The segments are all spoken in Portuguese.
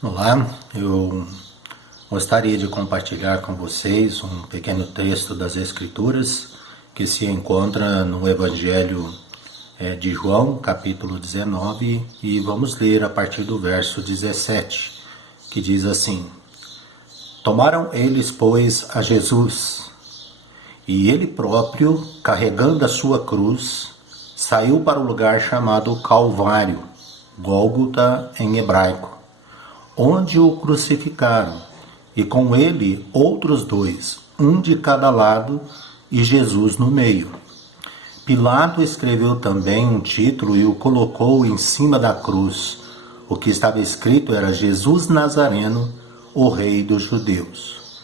Olá, eu gostaria de compartilhar com vocês um pequeno texto das Escrituras que se encontra no Evangelho de João, capítulo 19, e vamos ler a partir do verso 17, que diz assim: Tomaram eles, pois, a Jesus, e ele próprio, carregando a sua cruz, saiu para o lugar chamado Calvário, Gólgota em hebraico, onde o crucificaram, e com ele outros dois, um de cada lado e Jesus no meio. Pilato escreveu também um título e o colocou em cima da cruz. O que estava escrito era: Jesus Nazareno, o Rei dos Judeus.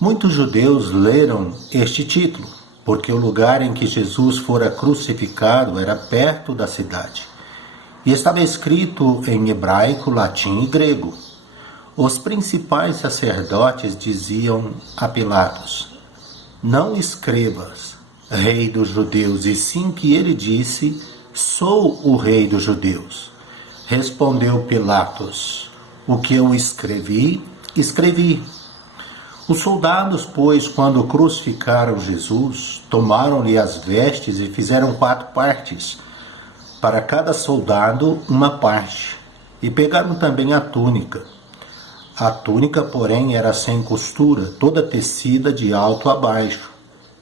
Muitos judeus leram este título, porque o lugar em que Jesus fora crucificado era perto da cidade. E estava escrito em hebraico, latim e grego. Os principais sacerdotes diziam a Pilatos: Não escrevas, Rei dos Judeus, e sim que ele disse: Sou o Rei dos Judeus. Respondeu Pilatos: O que eu escrevi, escrevi. Os soldados, pois, quando crucificaram Jesus, tomaram-lhe as vestes e fizeram 4 partes, para cada soldado uma parte, e pegaram também a túnica. A túnica, porém, era sem costura, toda tecida de alto a baixo.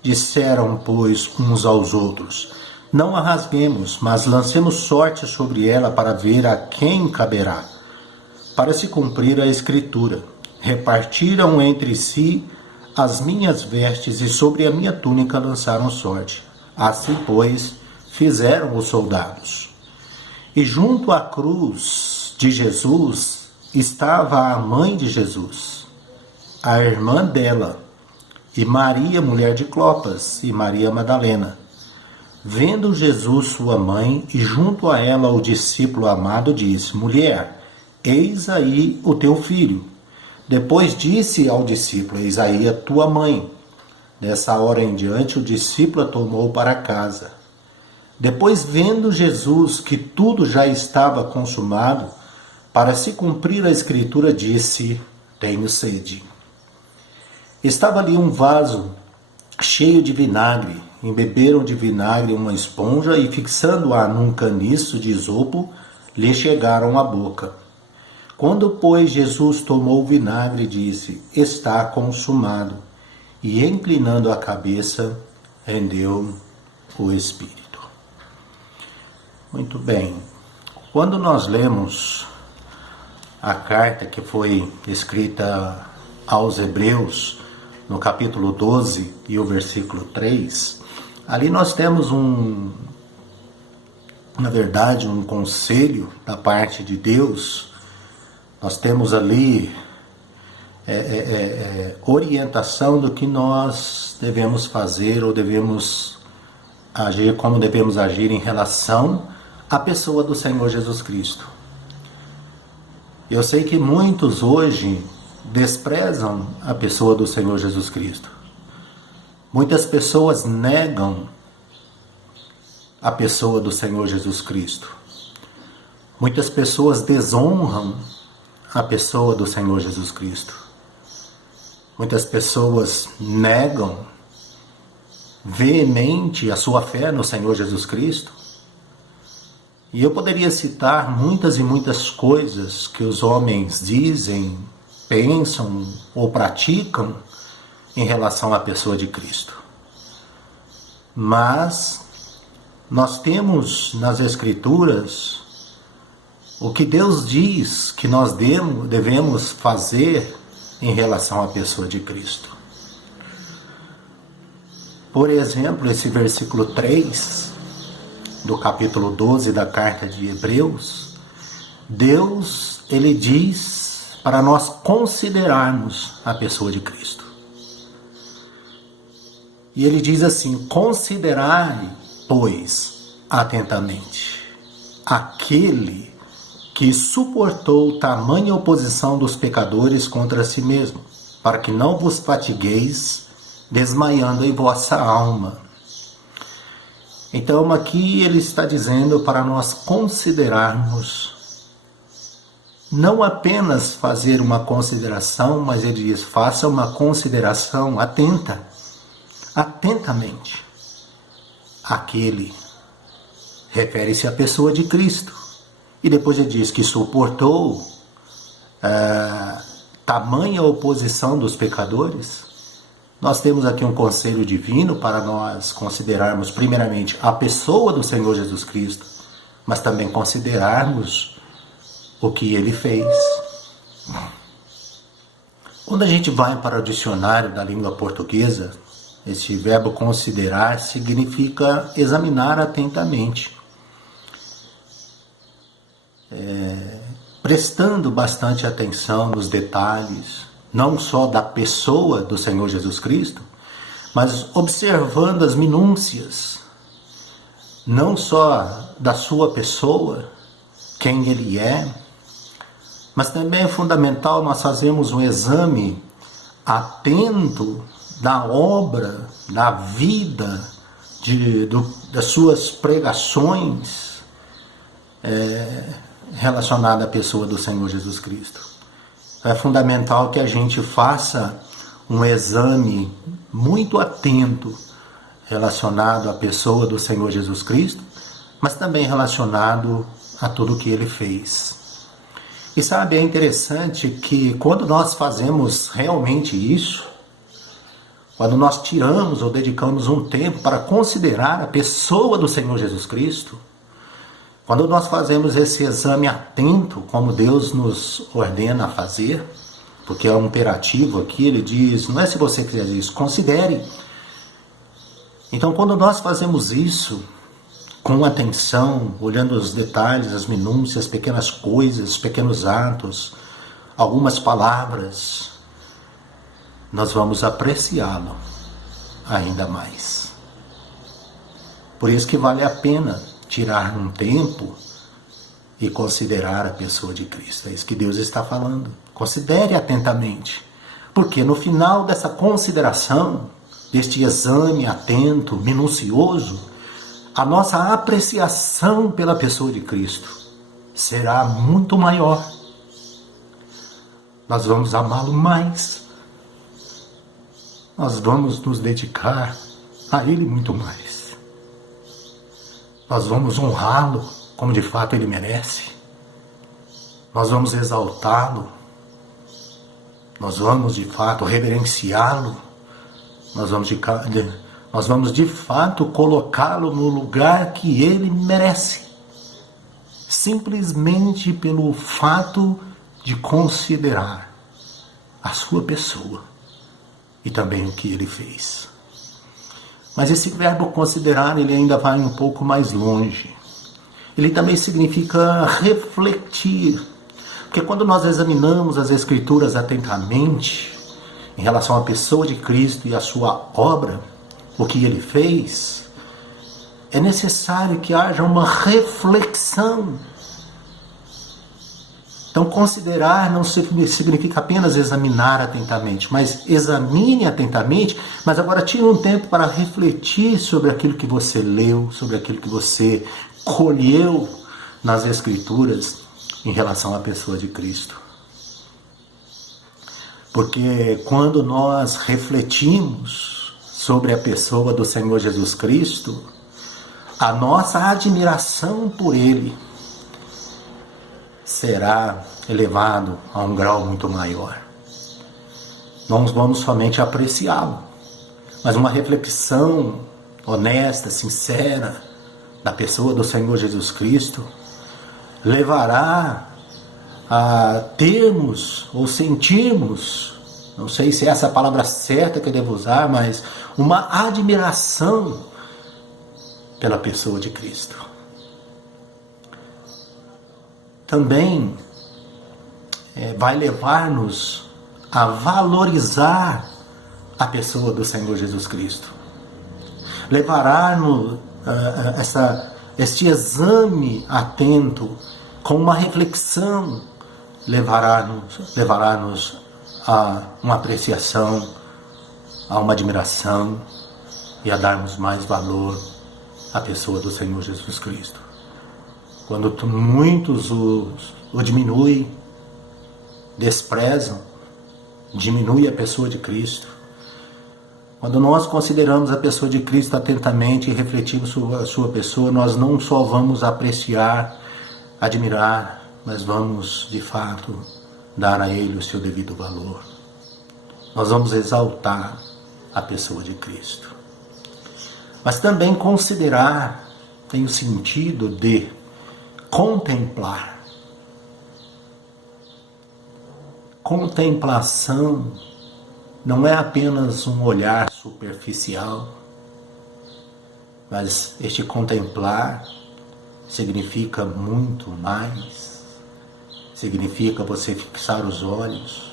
Disseram, pois, uns aos outros: Não a rasguemos, mas lancemos sorte sobre ela para ver a quem caberá. Para se cumprir a escritura: Repartiram entre si as minhas vestes e sobre a minha túnica lançaram sorte. Assim, pois, fizeram os soldados. E junto à cruz de Jesus estava a mãe de Jesus, a irmã dela, e Maria, mulher de Clopas, e Maria Madalena. Vendo Jesus sua mãe, e junto a ela o discípulo amado, disse: Mulher, eis aí o teu filho. Depois disse ao discípulo: Eis aí a tua mãe. Dessa hora em diante o discípulo a tomou para casa. Depois, vendo Jesus que tudo já estava consumado, para se cumprir a escritura, disse: Tenho sede. Estava ali um vaso cheio de vinagre. Embeberam de vinagre uma esponja e, fixando-a num caniço de isopo, lhe chegaram à boca. Quando, pois, Jesus tomou o vinagre, disse: Está consumado. E, inclinando a cabeça, rendeu o Espírito. Muito bem. Quando nós lemos a carta que foi escrita aos Hebreus, no capítulo 12 e o versículo 3, ali nós temos um conselho da parte de Deus. Nós temos ali orientação do que nós devemos fazer ou devemos agir, como devemos agir em relação à pessoa do Senhor Jesus Cristo. Eu sei que muitos hoje desprezam a pessoa do Senhor Jesus Cristo. Muitas pessoas negam a pessoa do Senhor Jesus Cristo. Muitas pessoas desonram a pessoa do Senhor Jesus Cristo. Muitas pessoas negam veemente a sua fé no Senhor Jesus Cristo. E eu poderia citar muitas e muitas coisas que os homens dizem, pensam ou praticam em relação à pessoa de Cristo. Mas nós temos nas Escrituras o que Deus diz que nós devemos fazer em relação à pessoa de Cristo. Por exemplo, esse versículo 3 do capítulo 12 da carta de Hebreus, Deus, ele diz para nós considerarmos a pessoa de Cristo. E ele diz assim: considerai, pois, atentamente aquele que suportou tamanha oposição dos pecadores contra si mesmo, para que não vos fatigueis, desmaiando em vossa alma. Então aqui ele está dizendo para nós considerarmos não apenas fazer uma consideração, mas ele diz, faça uma consideração atenta, atentamente. Aquele refere-se à pessoa de Cristo. E depois ele diz que suportou tamanha oposição dos pecadores. Nós temos aqui um conselho divino para nós considerarmos primeiramente a pessoa do Senhor Jesus Cristo, mas também considerarmos o que ele fez. Quando a gente vai para o dicionário da língua portuguesa, esse verbo considerar significa examinar atentamente, prestando bastante atenção nos detalhes, não só da pessoa do Senhor Jesus Cristo, mas observando as minúcias, não só da sua pessoa, quem ele é, mas também é fundamental nós fazermos um exame atento da obra, da vida, das suas pregações relacionada à pessoa do Senhor Jesus Cristo. É fundamental que a gente faça um exame muito atento relacionado à pessoa do Senhor Jesus Cristo, mas também relacionado a tudo que ele fez. E sabe, é interessante que quando nós fazemos realmente isso, quando nós tiramos ou dedicamos um tempo para considerar a pessoa do Senhor Jesus Cristo, quando nós fazemos esse exame atento, como Deus nos ordena a fazer, porque é um imperativo aqui, ele diz, não é se você fizer isso, considere. Então, quando nós fazemos isso com atenção, olhando os detalhes, as minúcias, as pequenas coisas, os pequenos atos, algumas palavras, nós vamos apreciá-lo ainda mais. Por isso que vale a pena tirar um tempo e considerar a pessoa de Cristo. É isso que Deus está falando. Considere atentamente, porque no final dessa consideração, deste exame atento, minucioso, a nossa apreciação pela pessoa de Cristo será muito maior. Nós vamos amá-lo mais. Nós vamos nos dedicar a Ele muito mais. Nós vamos honrá-lo como de fato Ele merece. Nós vamos exaltá-lo. Nós vamos de fato reverenciá-lo. Nós vamos de fato colocá-lo no lugar que Ele merece. Simplesmente pelo fato de considerar a sua pessoa e também o que Ele fez. Mas esse verbo considerar, ele ainda vai um pouco mais longe. Ele também significa refletir. Porque quando nós examinamos as Escrituras atentamente, em relação à pessoa de Cristo e à sua obra, o que Ele fez, é necessário que haja uma reflexão. Então, considerar não significa apenas examinar atentamente, mas examine atentamente, mas agora tire um tempo para refletir sobre aquilo que você leu, sobre aquilo que você colheu nas Escrituras em relação à pessoa de Cristo. Porque quando nós refletimos sobre a pessoa do Senhor Jesus Cristo, a nossa admiração por Ele será elevado a um grau muito maior. Não vamos somente apreciá-lo, mas uma reflexão honesta, sincera da pessoa do Senhor Jesus Cristo levará a termos ou sentirmos, não sei se é essa a palavra certa que eu devo usar, mas uma admiração pela pessoa de Cristo. Também vai levar-nos a valorizar a pessoa do Senhor Jesus Cristo. Levará-nos este exame atento, com uma reflexão, levará-nos a uma apreciação, a uma admiração e a darmos mais valor à pessoa do Senhor Jesus Cristo. Quando muitos o diminuem, desprezam, diminuem a pessoa de Cristo. Quando nós consideramos a pessoa de Cristo atentamente e refletimos sobre a sua pessoa, nós não só vamos apreciar, admirar, mas vamos, de fato, dar a Ele o seu devido valor. Nós vamos exaltar a pessoa de Cristo. Mas também considerar tem o sentido de contemplar. Contemplação não é apenas um olhar superficial, mas este contemplar significa muito mais. Significa você fixar os olhos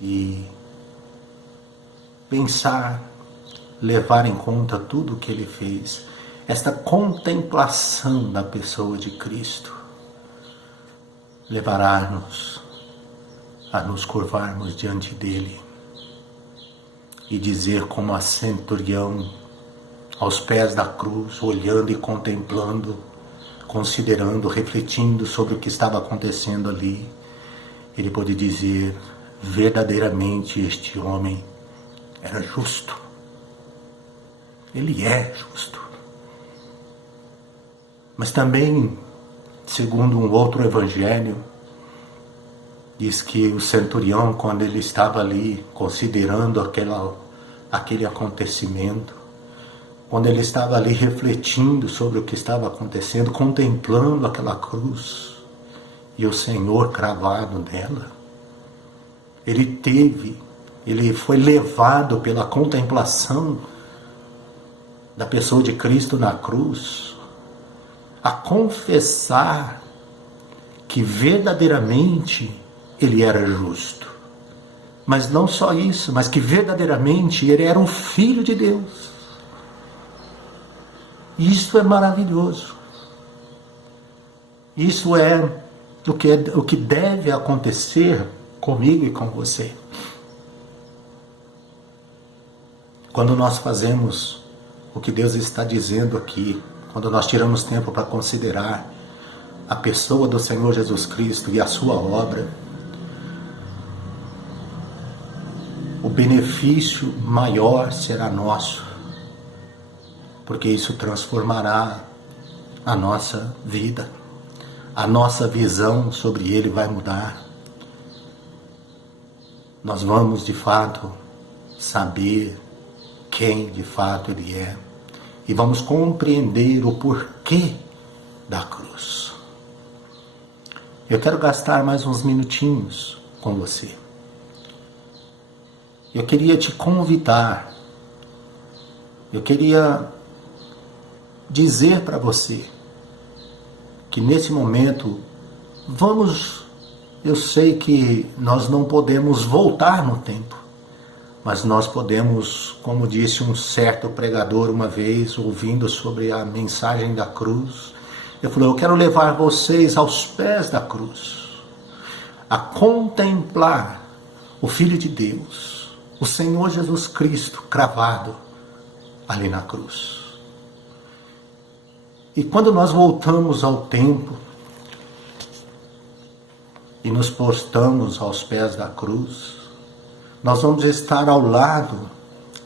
e pensar, levar em conta tudo o que Ele fez. Esta contemplação da pessoa de Cristo levará-nos a nos curvarmos diante dele e dizer como a centurião aos pés da cruz, olhando e contemplando, considerando, refletindo sobre o que estava acontecendo ali, ele pôde dizer: verdadeiramente este homem era justo. Ele é justo. Mas também, segundo um outro evangelho, diz que o centurião, quando ele estava ali considerando aquele acontecimento, quando ele estava ali refletindo sobre o que estava acontecendo, contemplando aquela cruz e o Senhor cravado nela, ele foi levado pela contemplação da pessoa de Cristo na cruz a confessar que verdadeiramente ele era justo. Mas não só isso, mas que verdadeiramente ele era um filho de Deus. Isso é maravilhoso. Isso é o que deve acontecer comigo e com você. Quando nós fazemos o que Deus está dizendo aqui, quando nós tiramos tempo para considerar a pessoa do Senhor Jesus Cristo e a sua obra, o benefício maior será nosso, porque isso transformará a nossa vida, a nossa visão sobre Ele vai mudar. Nós vamos de fato saber quem de fato Ele é e vamos compreender o porquê da cruz. Eu quero gastar mais uns minutinhos com você. Eu queria te convidar, eu queria dizer para você que nesse momento eu sei que nós não podemos voltar no tempo, mas nós podemos, como disse um certo pregador uma vez, ouvindo sobre a mensagem da cruz, ele falou: eu quero levar vocês aos pés da cruz, a contemplar o Filho de Deus, o Senhor Jesus Cristo cravado ali na cruz. E quando nós voltamos ao tempo e nos postamos aos pés da cruz, nós vamos estar ao lado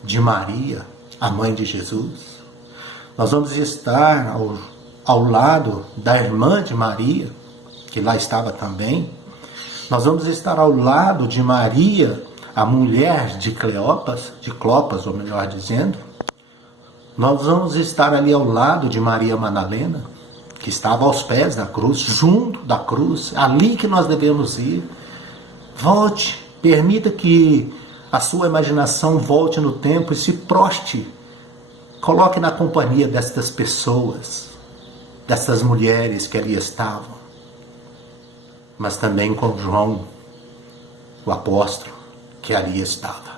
de Maria, a mãe de Jesus. Nós vamos estar ao lado da irmã de Maria, que lá estava também. Nós vamos estar ao lado de Maria, a mulher de Cleopas, ou melhor dizendo. Nós vamos estar ali ao lado de Maria Madalena, que estava aos pés da cruz, junto da cruz, ali que nós devemos ir. Volte, permita que a sua imaginação volte no tempo e se proste, coloque na companhia destas pessoas, dessas mulheres que ali estavam, mas também com João, o apóstolo, que ali estava.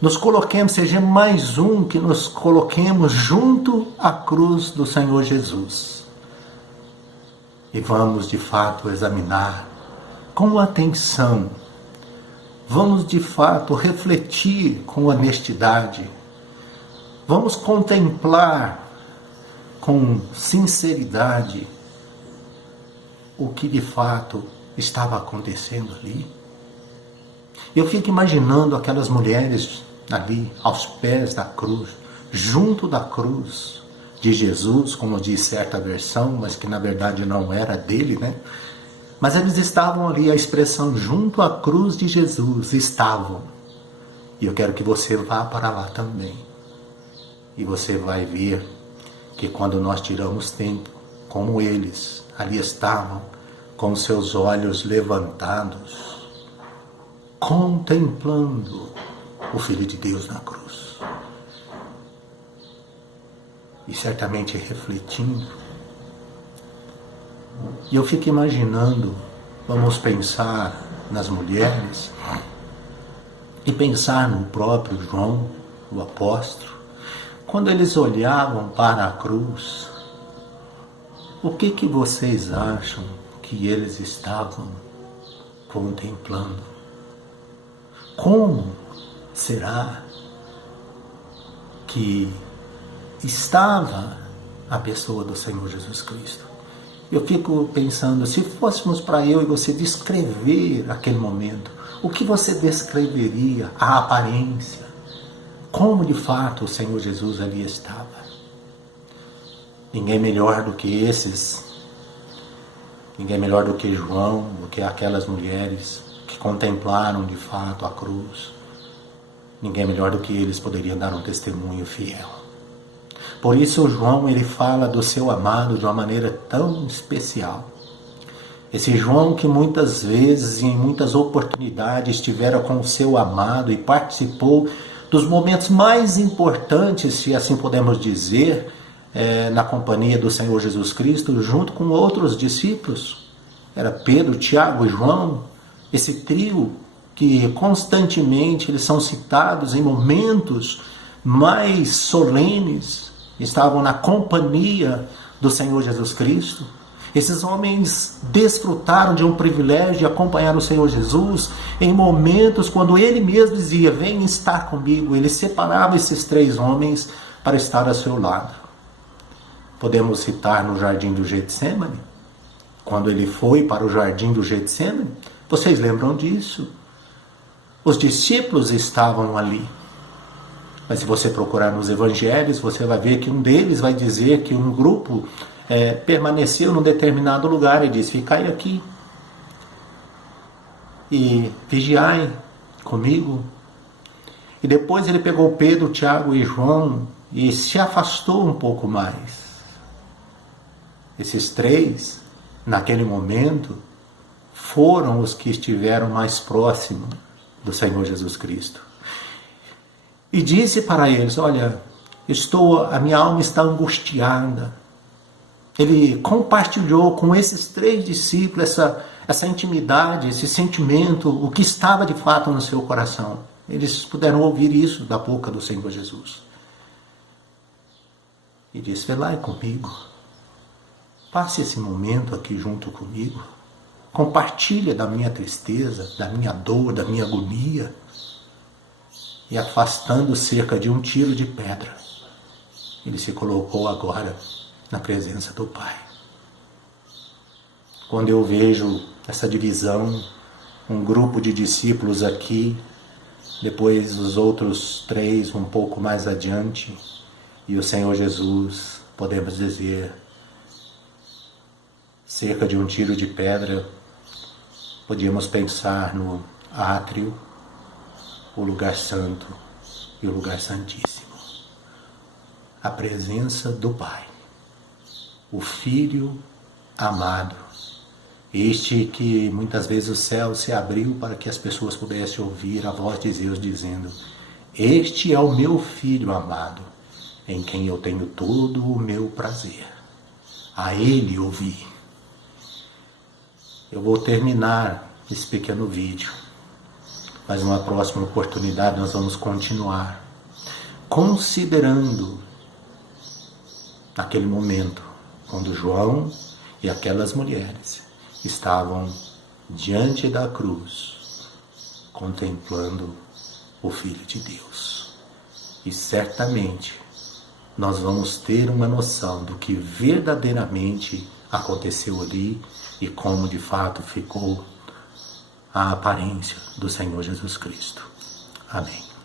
Nos coloquemos, seja mais um que nos coloquemos junto à cruz do Senhor Jesus. E vamos de fato examinar com atenção, vamos de fato refletir com honestidade, vamos contemplar com sinceridade o que de fato estava acontecendo ali? Eu fico imaginando aquelas mulheres ali, aos pés da cruz, junto da cruz de Jesus, como diz certa versão, mas que na verdade não era dele, né? Mas eles estavam ali, a expressão junto à cruz de Jesus, estavam. E eu quero que você vá para lá também. E você vai ver que quando nós tiramos tempo, como eles ali estavam, com seus olhos levantados, contemplando o Filho de Deus na cruz. E certamente refletindo. E eu fico imaginando, vamos pensar nas mulheres, e pensar no próprio João, o apóstolo, quando eles olhavam para a cruz, o que vocês acham que eles estavam contemplando? Como será que estava a pessoa do Senhor Jesus Cristo? Eu fico pensando, se fôssemos para eu e você descrever aquele momento, o que você descreveria? A aparência? Como de fato o Senhor Jesus ali estava? Ninguém melhor do que esses, ninguém melhor do que João, do que aquelas mulheres que contemplaram de fato a cruz. Ninguém melhor do que eles poderia dar um testemunho fiel. Por isso João, ele fala do seu amado de uma maneira tão especial. Esse João que muitas vezes e em muitas oportunidades estivera com o seu amado e participou dos momentos mais importantes, se assim podemos dizer, na companhia do Senhor Jesus Cristo, junto com outros discípulos. Era Pedro, Tiago e João, esse trio que constantemente eles são citados em momentos mais solenes, estavam na companhia do Senhor Jesus Cristo. Esses homens desfrutaram de um privilégio de acompanhar o Senhor Jesus em momentos quando Ele mesmo dizia, vem estar comigo. Ele separava esses três homens para estar ao seu lado. Podemos citar no jardim do Getsemane, quando ele foi para o jardim do Getsemane. Vocês lembram disso? Os discípulos estavam ali. Mas se você procurar nos evangelhos, você vai ver que um deles vai dizer que um grupo permaneceu num determinado lugar e disse, ficai aqui e vigiai comigo. E depois ele pegou Pedro, Tiago e João e se afastou um pouco mais. Esses três, naquele momento, foram os que estiveram mais próximos do Senhor Jesus Cristo. E disse para eles, olha, a minha alma está angustiada. Ele compartilhou com esses três discípulos essa intimidade, esse sentimento, o que estava de fato no seu coração. Eles puderam ouvir isso da boca do Senhor Jesus. E disse, velai comigo. Passe esse momento aqui junto comigo. Compartilha da minha tristeza, da minha dor, da minha agonia. E afastando cerca de 1 tiro de pedra, ele se colocou agora na presença do Pai. Quando eu vejo essa divisão, um grupo de discípulos aqui, depois os outros 3 um pouco mais adiante, e o Senhor Jesus, podemos dizer, cerca de 1 tiro de pedra, podíamos pensar no átrio, o lugar santo e o lugar santíssimo. A presença do Pai, o Filho amado, este que muitas vezes o céu se abriu para que as pessoas pudessem ouvir a voz de Deus dizendo, este é o meu Filho amado, em quem eu tenho todo o meu prazer. A Ele ouvi. Eu vou terminar esse pequeno vídeo, mas numa próxima oportunidade nós vamos continuar considerando naquele momento quando João e aquelas mulheres estavam diante da cruz contemplando o Filho de Deus. E certamente nós vamos ter uma noção do que verdadeiramente aconteceu ali e como de fato ficou a aparência do Senhor Jesus Cristo. Amém.